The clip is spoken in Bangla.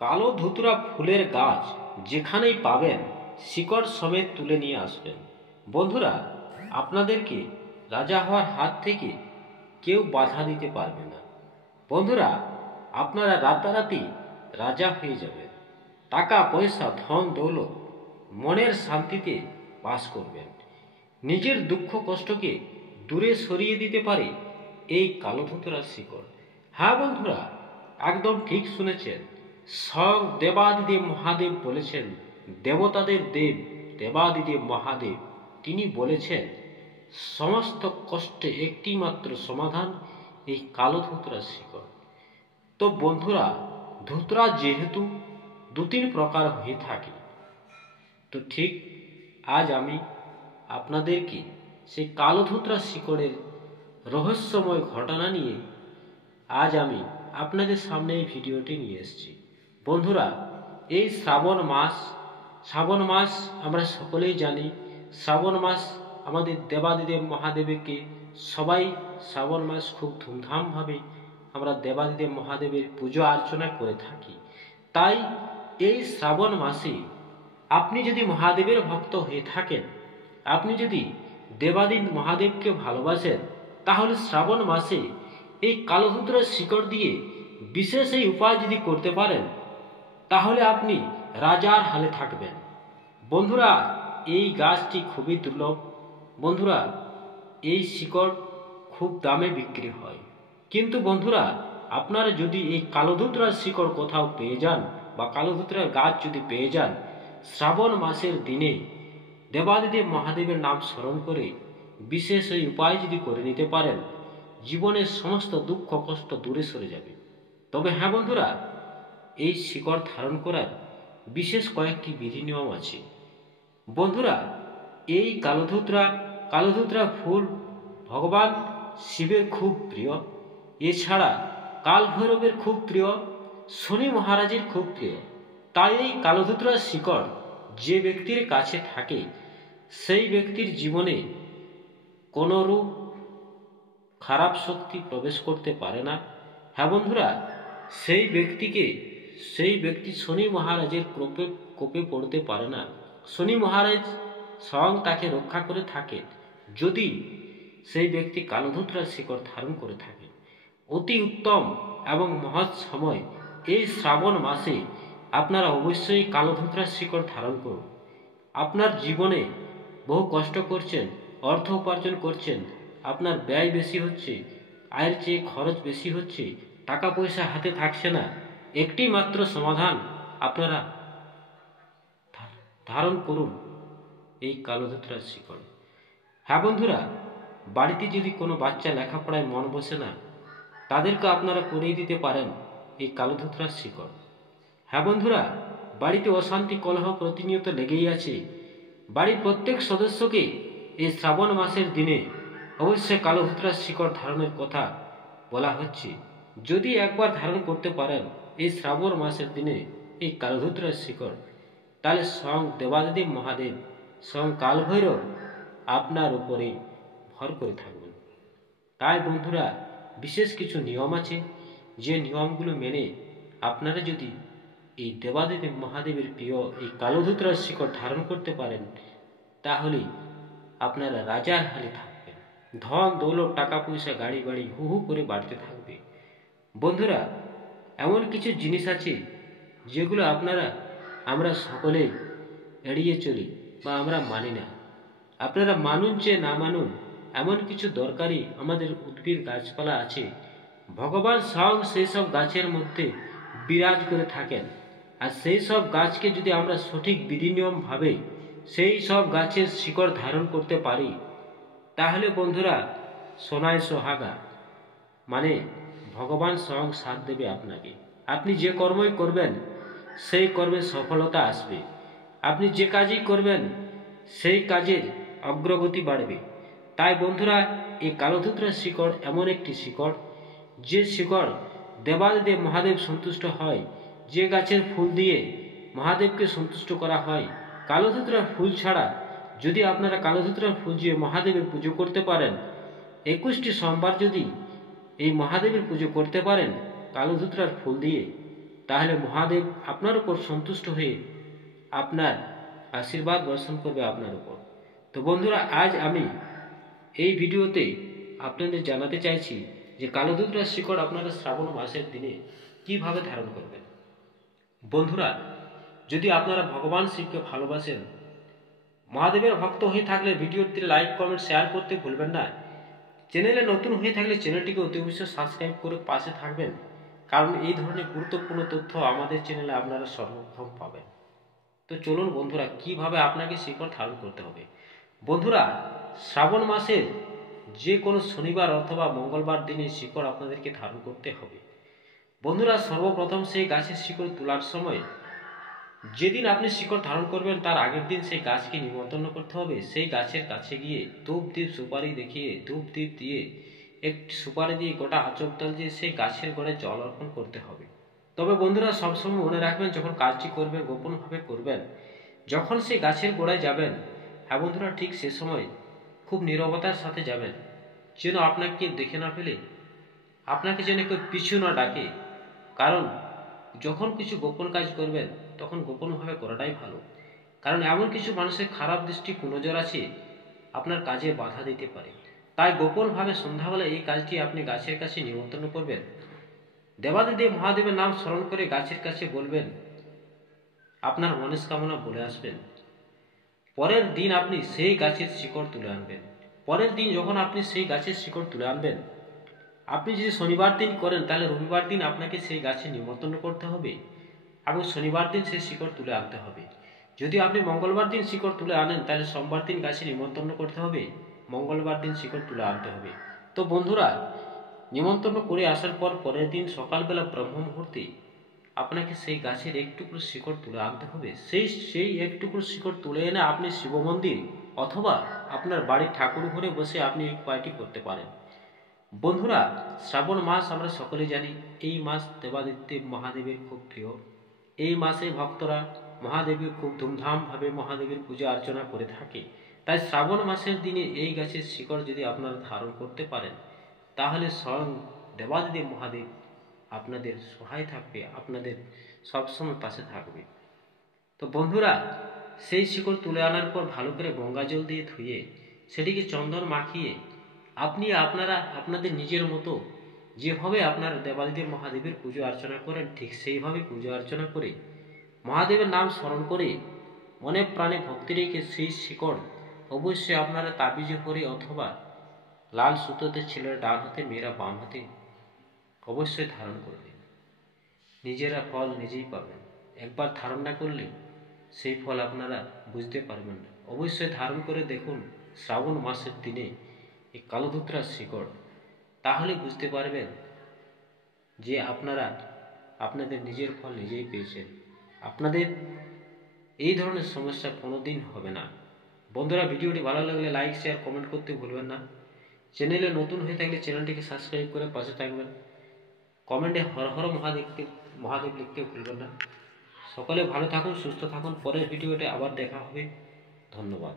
কালো ধুতুরা ফুলের গাছ যেখানেই পাবেন শিকড় সমেত তুলে নিয়ে আসবেন। বন্ধুরা, আপনাদেরকে রাজা হওয়ার হাত থেকে কেউ বাধা দিতে পারবে না। বন্ধুরা, আপনারা রাতারাতি রাজা হয়ে যাবেন। টাকা পয়সা ধন দৌলত মনের শান্তিতে বাস করবেন। নিজের দুঃখ কষ্টকে দূরে সরিয়ে দিতে পারে এই কালো ধুতুরার শিকড়। হ্যাঁ বন্ধুরা, একদম ঠিক শুনেছেন। স্বয়ং দেবাদিদেব মহাদেব বলেছেন, দেবতাদের দেব দেবাদিদেব মহাদেব তিনি বলেছেন সমস্ত কষ্টে একটি মাত্র সমাধান এই কালো ধুতুরার শিকড়। তো বন্ধুরা, ধুতুরা যেহেতু দু তিন প্রকার হয়ে থাকে, তো ঠিক আজ আমি আপনাদেরকে সেই কালো ধুতরা শিকড়ের রহস্যময় ঘটনা নিয়ে আজ আমি আপনাদের সামনে এই ভিডিওটি নিয়ে এসেছি। বন্ধুরা, এই শ্রাবণ মাস আমরা সকলেই জানি। শ্রাবণ মাস আমাদের দেবাদিদেব মহাদেবকে সবাই শ্রাবণ মাস খুব ধুমধামভাবে আমরা দেবাদিদেব মহাদেবের পুজো অর্চনা করে থাকি। তাই এই শ্রাবণ মাসে আপনি যদি মহাদেবের ভক্ত হয়ে থাকেন, আপনি যদি দেবাদিদেব মহাদেবকে ভালোবাসেন, তাহলে শ্রাবণ মাসে এই কালো ধুতুরার শিকড় দিয়ে বিশেষ এই উপায় যদি করতে পারেন, তাহলে আপনি রাজার হালে থাকবেন। বন্ধুরা, এই গাছটি খুবই দুর্লভ। বন্ধুরা, এই শিকড় খুব দামে বিক্রি হয়। কিন্তু বন্ধুরা, আপনারা যদি এই কালো ধুতুরার শিকড় কোথাও পেয়ে যান বা কালো ধুতুরার গাছ যদি পেয়ে যান, শ্রাবণ মাসের দিনে দেবাদিদেব মহাদেবের নাম স্মরণ করে বিশেষ এই উপায় যদি করে নিতে পারেন, জীবনের সমস্ত দুঃখ কষ্ট দূরে সরে যাবে। তবে হ্যাঁ বন্ধুরা, এই শিকড় ধারণ করার বিশেষ কয়েকটি বিধি নিয়ম আছে। বন্ধুরা, এই কালো ধুতরা ফুল ভগবান শিবের খুব প্রিয়। এছাড়া কাল ভৈরবের খুব প্রিয়, শনি মহারাজের খুব প্রিয়। তাই এই কালো ধুতরার শিকড় যে ব্যক্তির কাছে থাকে, সেই ব্যক্তির জীবনে কোনো রূপ খারাপ শক্তি প্রবেশ করতে পারে না। হ্যাঁ বন্ধুরা, সেই ব্যক্তি শনি মহারাজের কোপে পড়তে পারে না। শনি মহারাজ স্বয়ং তাকে রক্ষা করে থাকে যদি সেই ব্যক্তি কালো ধুতরার শিকড় ধারণ করে থাকে। অতি উত্তম এবং মহৎ সময় এই শ্রাবণ মাসে আপনারা অবশ্যই কালো ধুতরার শিকড় ধারণ করুন। আপনার জীবনে বহু কষ্ট করছেন, অর্থ উপার্জন করছেন, আপনার ব্যয় বেশি হচ্ছে, আয়ের চেয়ে খরচ বেশি হচ্ছে, টাকা পয়সা হাতে থাকছে না, একটি মাত্র সমাধান আপনারা ধারণ করুন এই কালো ধুতরার শিকড়। হ্যাঁ বন্ধুরা, বাড়িতে যদি কোনো বাচ্চা লেখাপড়ায় মন বসে না, তাদেরকে আপনারা করিয়ে দিতে পারেন এই কালো ধুতরার শিকড়। হ্যাঁ বন্ধুরা, বাড়িতে অশান্তি কলহ প্রতিনিয়ত লেগেই আছে। বাড়ির প্রত্যেক সদস্যকে এই শ্রাবণ মাসের দিনে অবশ্যই কালো ধুতরার শিকড় ধারণের কথা বলা হচ্ছে। যদি একবার ধারণ করতে পারেন এই শ্রাবণ মাসের দিনে এই কালো ধুতরার শিকড়, তাহলে স্বয়ং দেবাদিদেব মহাদেব, স্বয়ং কাল ভৈরব আপনার উপরে ভর করে থাকবেন। তাই বন্ধুরা, বিশেষ কিছু নিয়ম আছে, যে নিয়মগুলো মেনে আপনারা যদি এই দেবাদিদেব মহাদেবের প্রিয় এই কালো ধুতরার শিকড় ধারণ করতে পারেন, তাহলে আপনারা রাজার হালে থাকবেন। ধন দৌলত টাকা পয়সা গাড়ি বাড়ি হু হু করে বাড়তে থাকবে। বন্ধুরা, এমন কিছু জিনিস আছে যেগুলো আমরা সকলে এড়িয়ে চলি বা আমরা মানি না। আপনারা মানুন চেয়ে না মানুন, এমন কিছু দরকারি আমাদের উদ্ভিদ গাছপালা আছে। ভগবান স্বয়ং সেই সব গাছের মধ্যে বিরাজ করে থাকেন। আর সেই সব গাছকে যদি আমরা সঠিক বিধি নিয়ম ভাবে সেই সব গাছের শিকড় ধারণ করতে পারি, তাহলে বন্ধুরা সোনায় সোহাগা, মানে ভগবান স্বয়ং সাথ দেবে আপনাকে। আপনি যে কর্মই করবেন সেই কর্মে সফলতা আসবে। আপনি যে কাজই করবেন সেই কাজের অগ্রগতি বাড়বে। তাই বন্ধুরা, এই কালো ধুতরার শিকড় এমন একটি শিকড়, যে শিকড় দেবাদিদেব মহাদেব সন্তুষ্ট হয়। যে গাছের ফুল দিয়ে মহাদেবকে সন্তুষ্ট করা হয়। কালো ধুতরার ফুল ছাড়া যদি আপনারা কালো ধুতরার ফুল দিয়ে মহাদেবের পুজো করতে পারেন, 21টি সোমবার যদি এই মহাদেবের পুজো করতে পারেন কালো ধুতরার ফুল দিয়ে, তাহলে মহাদেব আপনার উপর সন্তুষ্ট হয়ে আপনার আশীর্বাদ বর্ষণ করবে আপনার উপর। তো বন্ধুরা, আজ আমি এই ভিডিওতে আপনাদের জানাতে চাইছি যে কালোধুতরার শিকড় আপনারা শ্রাবণ মাসের দিনে কিভাবে ধারণ করবেন। বন্ধুরা, যদি আপনারা ভগবান শিবকে ভালোবাসেন, মহাদেবের ভক্ত হয়ে থাকলে ভিডিওটিতে লাইক কমেন্ট শেয়ার করতে ভুলবেন না। চ্যানেলে নতুন হয়ে থাকলে চ্যানেলটিকে অতি অবশ্যই সাবস্ক্রাইব করে পাশে থাকবেন, কারণ এই ধরনের গুরুত্বপূর্ণ তথ্য আমাদের চ্যানেলে আপনারা সর্বপ্রথম পাবেন। তো চলুন বন্ধুরা, কিভাবে আপনাকে শিকড় ধারণ করতে হবে। বন্ধুরা, শ্রাবণ মাসের যে কোনো শনিবার অথবা মঙ্গলবার দিনে শিকড় আপনাদেরকে ধারণ করতে হবে। বন্ধুরা, সর্বপ্রথম সেই গাছের শিকড় তোলার সময় যেদিন আপনি শিকড় ধারণ করবেন তার আগের দিন সেই গাছকে নিমন্ত্রণ করতে হবে। সেই গাছের কাছে গিয়ে ধূপ দ্বীপ সুপারি দেখিয়ে, ধূপ দ্বীপ দিয়ে, একটি সুপারি দিয়ে, গোটা আচক দল দিয়ে সেই গাছের গোড়ায় জল অর্পণ করতে হবে। তবে বন্ধুরা, সবসময় মনে রাখবেন, যখন কাজটি করবেন গোপনভাবে করবেন। যখন সেই গাছের গোড়ায় যাবেন, হ্যাঁ বন্ধুরা, ঠিক সে সময় খুব নীরবতার সাথে যাবেন, যেন আপনাকে দেখে না ফেলে, আপনাকে যেন কেউ পিছু না ডাকে। কারণ যখন কিছু গোপন কাজ করবেন তখন গোপনভাবে করাটাই ভালো। কারণ এমন কিছু মানুষের খারাপ দৃষ্টি কুনজর আছে, আপনার কাজে বাধা দিতে পারে। তাই গোপনভাবে সন্ধ্যাবেলা এই কাজটি আপনি গাছের কাছে নিমন্ত্রণ করবেন। দেবাদিদেব মহাদেবের নাম স্মরণ করে গাছের কাছে বলবেন, আপনার মনস্কামনা বলে আসবেন। পরের দিন আপনি সেই গাছের শিকড় তুলে আনবেন। পরের দিন যখন আপনি সেই গাছের শিকড় তুলে আনবেন, আপনি যদি শনিবার দিন করেন তাহলে রবিবার দিন আপনাকে সেই গাছে নিমন্ত্রণ করতে হবে এবং শনিবার দিন সেই শিকড় তুলে আনতে হবে। যদি আপনি মঙ্গলবার দিন শিকড় তুলে আনেন তাহলে সোমবার দিন গাছে নিমন্ত্রণ করতে হবে, মঙ্গলবার দিন শিকড় তুলে আনতে হবে। তো বন্ধুরা, নিমন্ত্রণ করে আসার পর পরের দিন সকালবেলা ব্রহ্ম মুহূর্তে আপনাকে সেই গাছের একটুকরো শিকড় তুলে আনতে হবে। সেই একটুকরো শিকড় তুলে এনে আপনি শিব মন্দির অথবা আপনার বাড়ির ঠাকুর ঘরে বসে আপনি এই উপায়টি করতে পারেন। বন্ধুরা, শ্রাবণ মাস আমরা সকলে জানি, এই মাস দেবাদিদেব মহাদেবের খুব প্রিয়। এই মাসে ভক্তরা মহাদেবের খুব ধুমধামভাবে মহাদেবের পূজা অর্চনা করে থাকে। তাই শ্রাবণ মাসের দিনে এই গাছের শিকড় যদি আপনারা ধারণ করতে পারেন, তাহলে স্বয়ং দেবাদিদেব মহাদেব আপনাদের সহায় থাকবে, আপনাদের সবসময় পাশে থাকবে। তো বন্ধুরা, সেই শিকড় তুলে আনার পর ভালো করে গঙ্গা জল দিয়ে ধুয়ে সেটিকে চন্দন মাখিয়ে আপনারা আপনাদের নিজের মতো যেভাবে আপনার দেবাদিদেব মহাদেবের পুজো অর্চনা করেন ঠিক সেইভাবে পুজো অর্চনা করে মহাদেবের নাম স্মরণ করে মনে প্রাণে ভক্তি রেখে সেই শিকড় অবশ্যই আপনারা তাবিজে করে অথবা লাল সুতোতে ছেলেরা ডান হাতে মেয়েরা বাম হাতে অবশ্যই ধারণ করবেন। নিজেরা ফল নিজেই পাবেন। একবার ধারণ না করলে সেই ফল আপনারা বুঝতে পারবেন না। অবশ্যই ধারণ করে দেখুন শ্রাবণ মাসের দিনে এই কালোধুতরার শিকড়, তাহলে বুঝতে পারবেন যে আপনারা আপনাদের নিজের ফল নিজেই পেয়েছেন। আপনাদের এই ধরনের সমস্যা কোনোদিন হবে না। বন্ধুরা, ভিডিওটি ভালো লাগলে লাইক শেয়ার কমেন্ট করতে ভুলবেন না। চ্যানেলে নতুন হয়ে থাকলে চ্যানেলটিকে সাবস্ক্রাইব করে পাশে থাকবেন। কমেন্টে হর হর মহাদেব লিখতে ভুলবেন না। সকলে ভালো থাকুন, সুস্থ থাকুন। পরের ভিডিওতে আবার দেখা হবে। ধন্যবাদ।